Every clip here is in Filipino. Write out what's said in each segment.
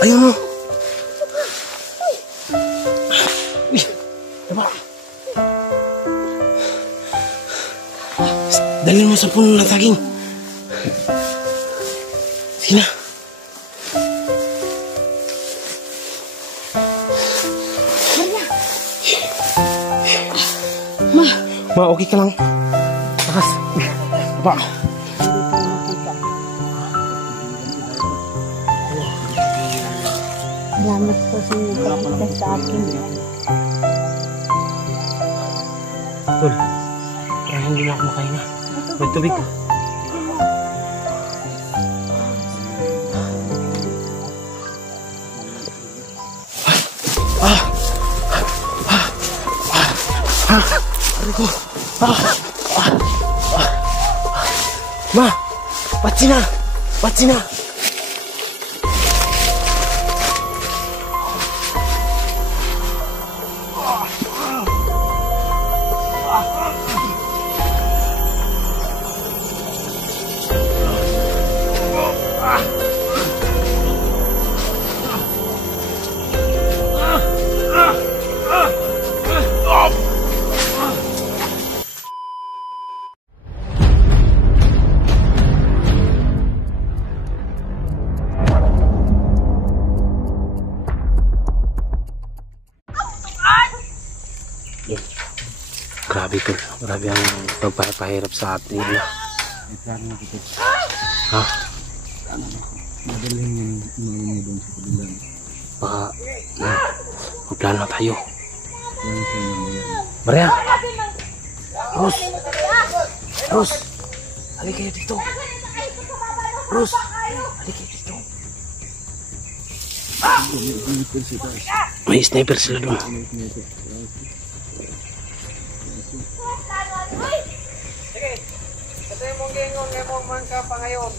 Ayun mo. Uy, diba? Dalhin mo sa puno ng saging. Sige na. Ma, okay ka lang? Takas. Diba? Salamat po sa nagpapita sa akin. Tol, parang hindi na ako makahinga. May tubig ka. Ma, patsi na. Patsi na. Grabe tol, grabe ang pagpapahirap sa atin. Ha? Madalhin yung mga doon sa kabilang. Baka, magplano na tayo. Maria! Rus! Rus! Halika kayo dito! Rus! Halika kayo dito! May sniper sila doon. Sige, ito yung mong gingon, yung mong mangka pa ngayon.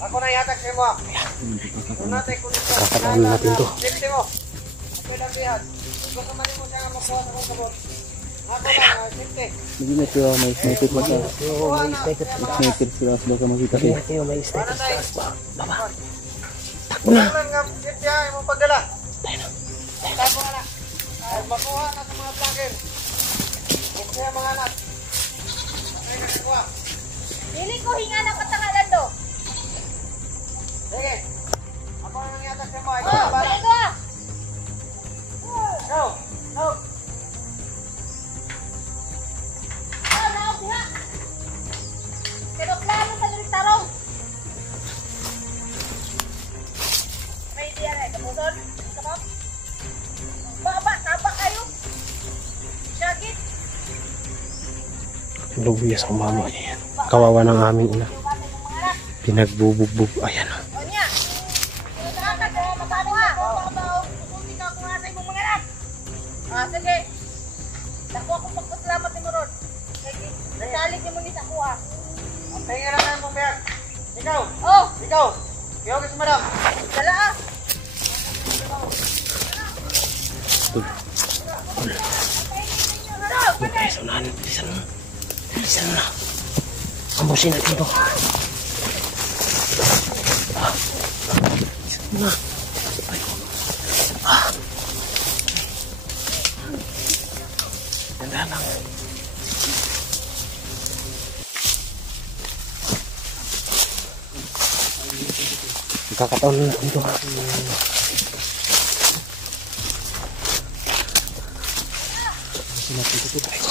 Ako na yatak sa mo. Kakataon natin to. Safety mo. Ako lang bihan. Gusto man mo siya nga makuha sa kong kabot. Ako lang, safety. Hindi na siya, may sniper pa siya. May sniper sila, baka makita siya. May sniper sila. Baba. Takbo na. Safety ha, yung pagdala. Tayo na. Takbo ka na. Makuha na sa mga vlogger. Safety ha mga anak. Patay ka nakuha. Dili ko hinga ng katangalan do. Sige. Ako na nang yatak sa mo. Oh, bago. No. No. Oh, diha. Pero klaro sa diri tarong. May diya na kamuson. Sama. Baba, taba kayo. Syagit. Lubuyas ang mama. Kawawa ng aming ina. Pinagbubugbog. Ayan o. Ah, sige. Dako ako pagpasalamat ni Moron. Nasalig niyo mo ni sa kuha. Ang tingin na mo, Bert. Ikaw. Oh, Ikaw. Ikaw kasi madam. dala ah. Okay, sunahan. Bilisan mo. Bilisan mo na. Ambusin natin ito. Bilisan mo na. Ganda lang. Kakataon na natin ito. Natin ito tayo.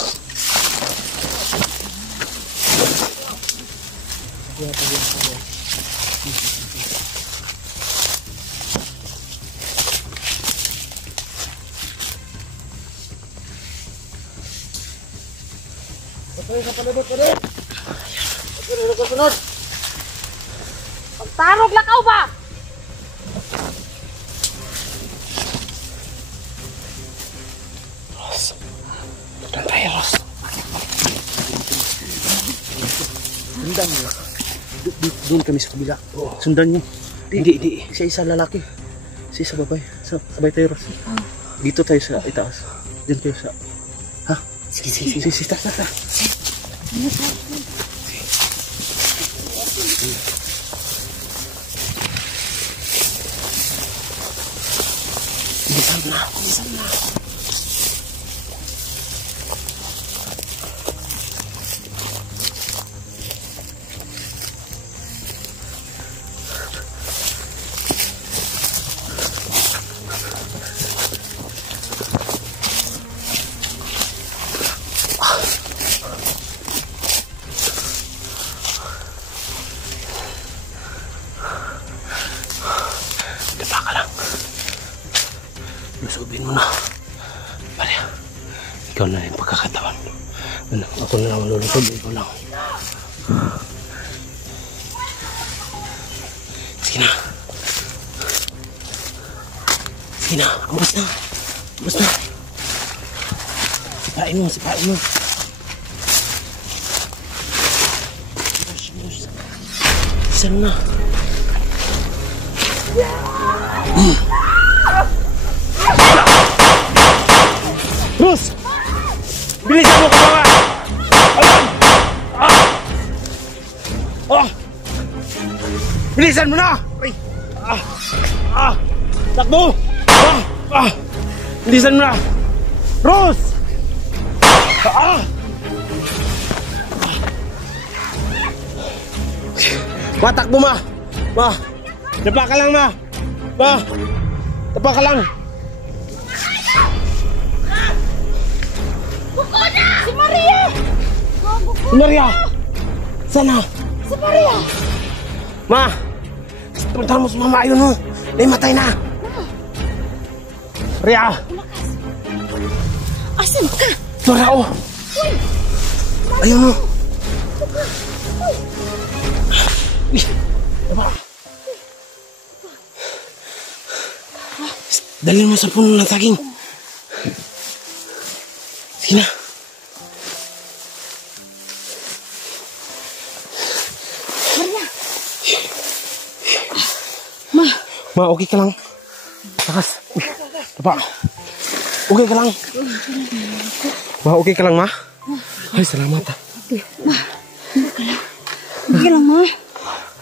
Pagtarog lakaw ba? Ros. Doon tayo, Ros. Sundan mo. Doon kami sa kabila. Sundan niyo. Hindi. Isa lalaki. Isa babae. Sabay tayo, Ros. Dito tayo sa itaas. Diyan tayo sa... Ha? Sige. Tara. Bilisan mo na. Bilisan mo na. Dapa ka lang. Lusubin mo na. Pare, ikaw na yung pagkakatawan. Ano, ako na lang lulusog. Ikaw lang. Sige na. Sige na. Ambas na. Ambas na. Sipain mo. Sipain mo. Bilisan mo na. Terus! Bilisan mo ka mga! Alam! Bilisan mo na! Takbo! Bilisan mo na! Terus! Matakbo ma! Ma! Dapa ka lang ma! Ma! Dapa ka lang! Si Maria! Si Maria! Sana! Si Maria! Ma! Puntahan mo si mama, ayun mo! Naimatay na! Maria! Asan ka? Maria, oh! Ayun mo! Diba? Dalhin mo sa puno ng saging. Sige na. Maria! Ma, okay ka lang? Takas. Diba? Okay ka lang? Ma, okay ka lang, ma? Ay, salamat ha. Hindi lang, ma.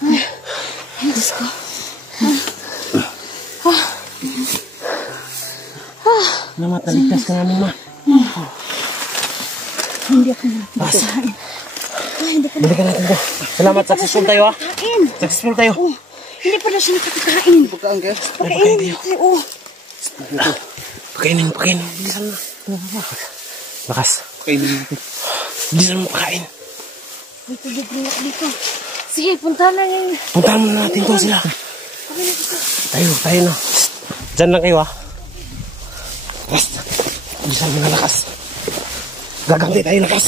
Ay, Diyos ko. Salamat, naligtas ka namin, ma. Hindi ako nakakain. Balikan natin ko. Salamat, successful tayo ha. Kain. Successful tayo. Oh, hindi pala siya nakakakain. Pagkaan kayo. Pagkain tayo. Oh. Pakainin. Bilisan mo. Lakas. Kainin natin. Bilisan mo pakain. May tubig rin ako dito. Sige, punta na ngayon. Puntahan mo na natin to sila. Tayo na. Diyan lang kayo ha. Rest. Bilisan mo na lakas. Gaganti tayo lakas.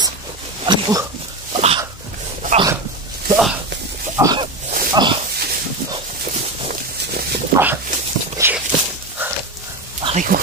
Ate ko. Aray ko.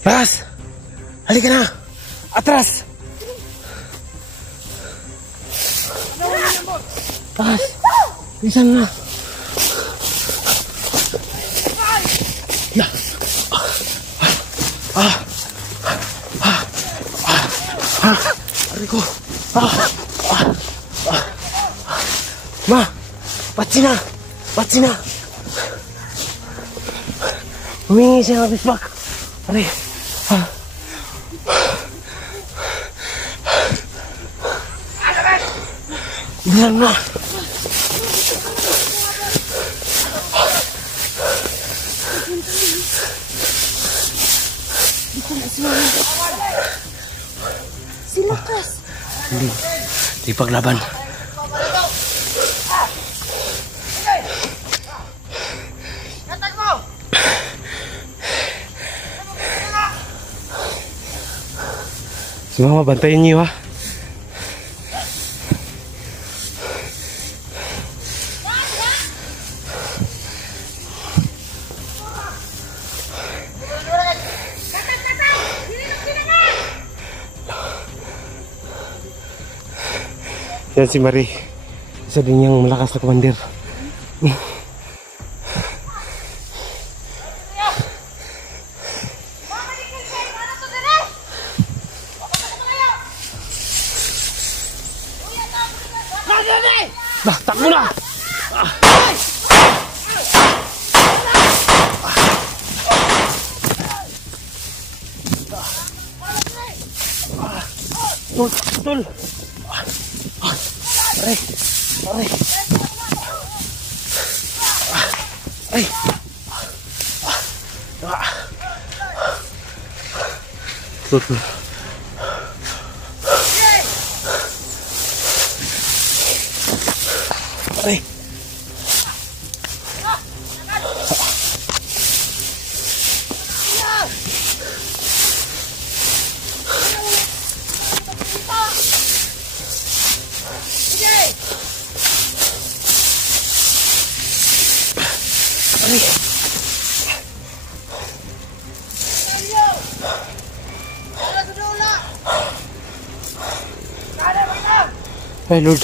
Lakas! Halika na! Atras! Lakas! Bilisan na! Aray ko! Ma! Patsi na! Humingi siya ng bisbak! Aray! Bilisan na! Si Lakas! Di paglaban. Si Mama, bantayin niyo ha. Yan si Marie. Isa din yung malakas na commander. Bah, takbo na! Tol! Aray! Aray! Ay! Tol! Aray! Ay, Lord.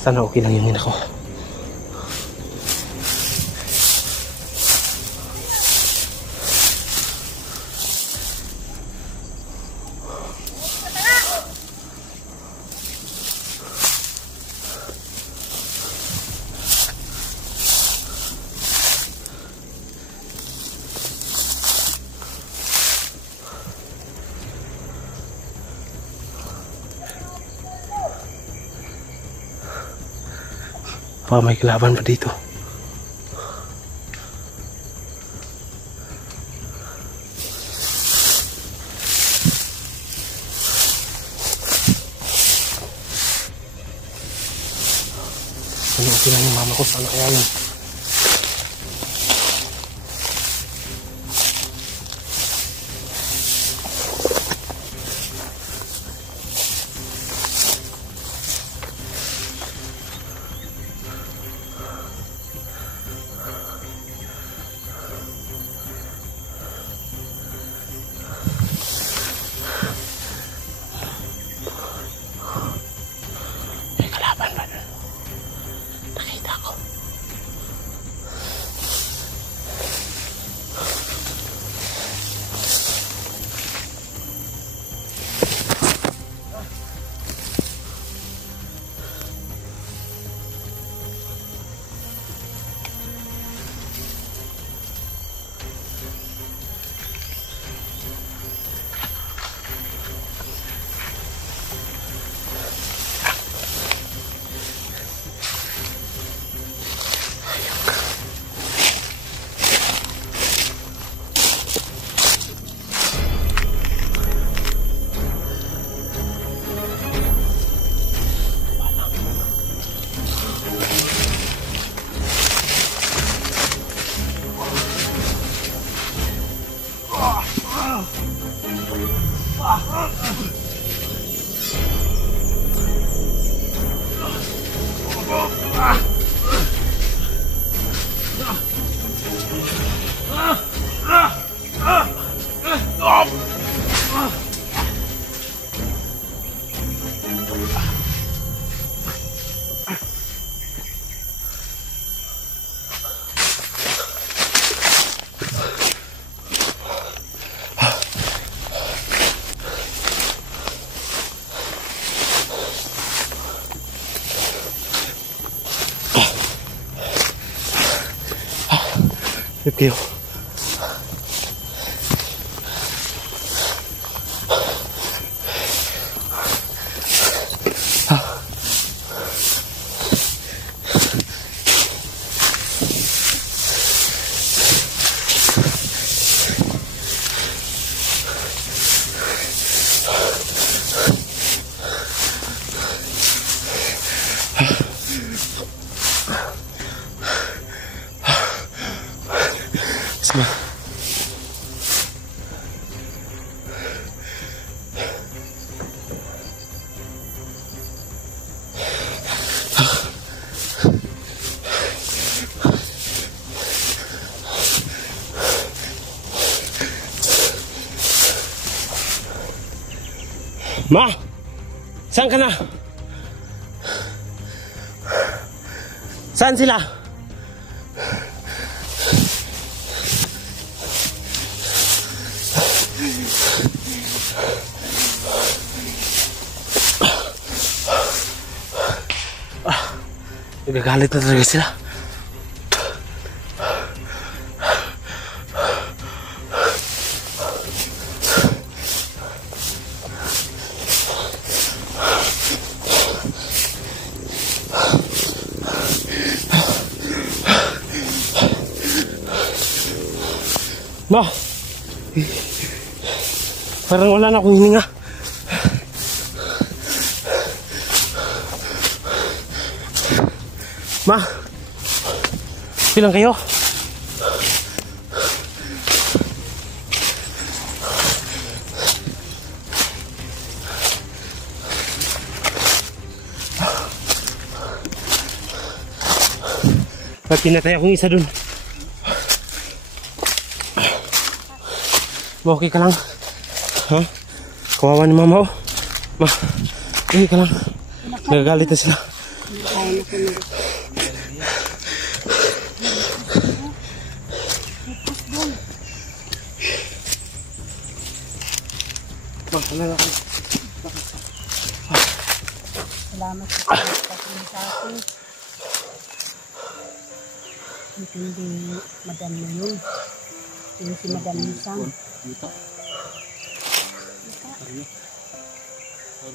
Sana okay lang yung ako. Baka may kalaban pa dito. Ano okay lang yung mama ko? Sana kaya yun? Wait kayo. Sama. Ma, saan ka na? Saan sila? Nagagalit na talaga sila. Ma, parang wala na akong hininga. Ma, bilang kayo. Pag pinatay akong isa dun. Ma, okay ka lang? Ha? Kawawa ni mama, oh. Ma, okay ka lang? Nagagalit na sila. Ma, wala ako. Salamat sa pagkakas sa akin. Hindi madam na yun. Yung si Madam Nisang. Dito.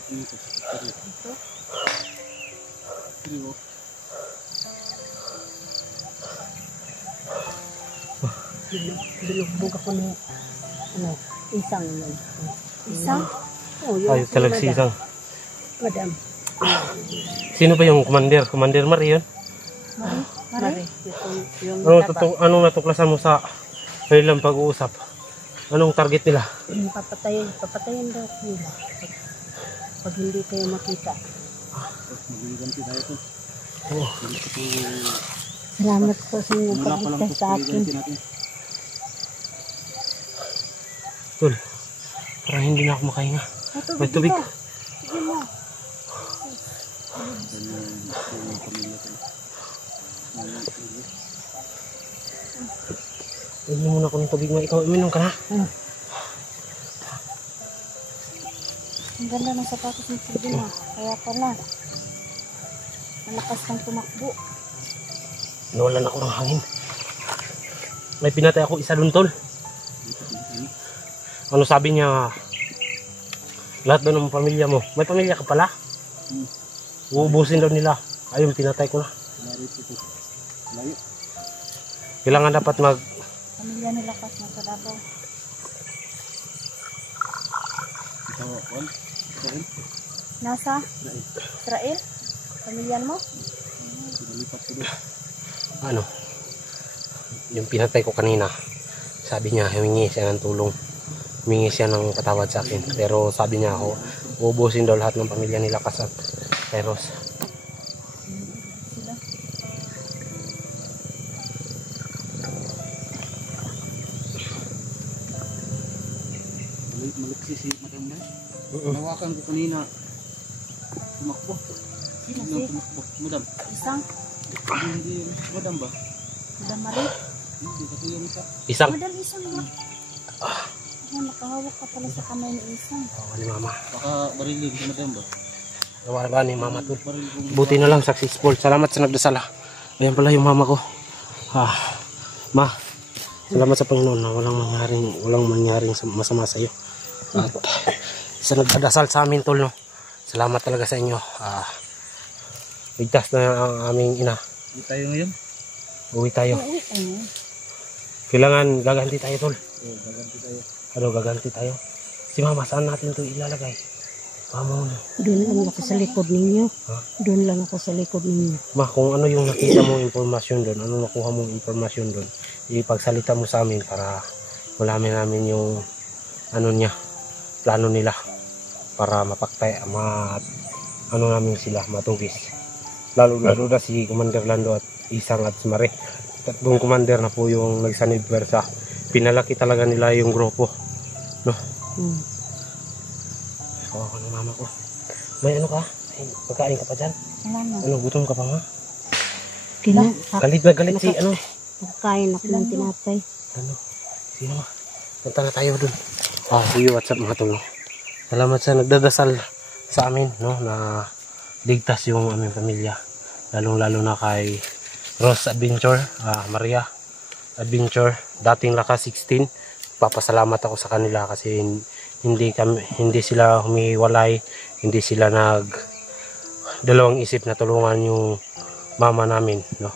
Dito. Binugbog ako ni Isang yun. Isang? Oh, yun. Ayos talaga si Isang. Madam. Sino ba yung commander? Commander Mari yun? Mari. Yung Anong natuklasan mo sa kanilang pag-uusap? Anong target nila? Papatayin daw nila. Pag hindi kayo makita. Magiganti tayo ito. Oh. Salamat po sa inyong pagkita sa akin. Tol, parang hindi na ako makahinga. May tubig. Sige mo. Inom muna ako ng tubig mo. Ikaw, uminom ka na. Ang ganda ng sapatos ng tubig mo. Kaya pala. Malakas kang tumakbo. Nawalan ako ng hangin. May pinatay ako isa dun, Tol. Ano sabi niya? Lahat daw ng pamilya mo. May pamilya ka pala? Uubusin daw nila. Ayun, pinatay ko na. Kailangan dapat Pamilya nila kas nasa Davao. Nasa Israel? Pamilya mo? ano, yung pinatay ko kanina, sabi niya humingi siya ng tulong, humingi siya ng patawad sa akin, pero sabi niya ako uubusin daw lahat ng pamilya nila Kas at Kairos. Maliksi si Madam Day. Nawakan ko kanina. Tumakbo. Sino Hindi si? tumakbo. Madam. Isang? Hindi. Madam ba? Madam Marie? Hindi. Kasi yung isa. Isang. Madam Isang ba? Nakahawak ka pala sa kamay ni Isang. Kawawa ni mama. Baka barilin si Madam ba? Kawawa ni mama to. Baril kong... Buti na lang successful. Salamat sa nagdasala. Ayan pala yung mama ko. Ma, Salamat sa Panginoon na walang mangyaring masama sa iyo. At sa nagdadasal sa amin, tol, no. Salamat talaga sa inyo. Ligtas na ang aming ina. Hindi tayo ngayon. Uwi tayo. Uwi tayo. Kailangan gaganti tayo, tol. Oo, gaganti tayo. Ano, gaganti tayo? Si mama, saan natin ito ilalagay? Mama, Doon lang ako sa likod ninyo. Ha? Doon lang ako sa likod ninyo. ma, kung ano yung nakita mong impormasyon doon, ano nakuha mong impormasyon doon, ipagsalita mo sa amin para malaman namin yung ano niya, plano nila para ano namin sila matugis. Lalo na si Commander Lando at Isang at si Mare. Tatlong commander na po yung nagsanib sa pinalaki talaga nila yung grupo. No? Ako ng mama ko. May ano ka? May pagkain ka pa dyan? Wala na. Ano, gutom ka pa ma? Galit Galit si ano? Nakain ako ng tinapay. Ano? Sino ma? Punta na tayo dun. Sige, what's up mga tol? Salamat sa nagdadasal sa amin, no? Na ligtas yung aming pamilya. Lalong-lalo na kay Rose Adventure, Maria Adventure, dating Lakas 16. Papasalamat ako sa kanila kasi hindi sila humiwalay, hindi sila dalawang isip na tulungan yung mama namin, no.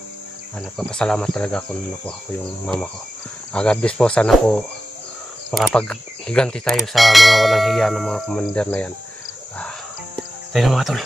Nagpapasalamat talaga ako nung nakuha ko yung mama ko. God bless po, sana po makapaghiganti tayo sa mga walang hiya ng mga commander na yan. Tayo na mga tol.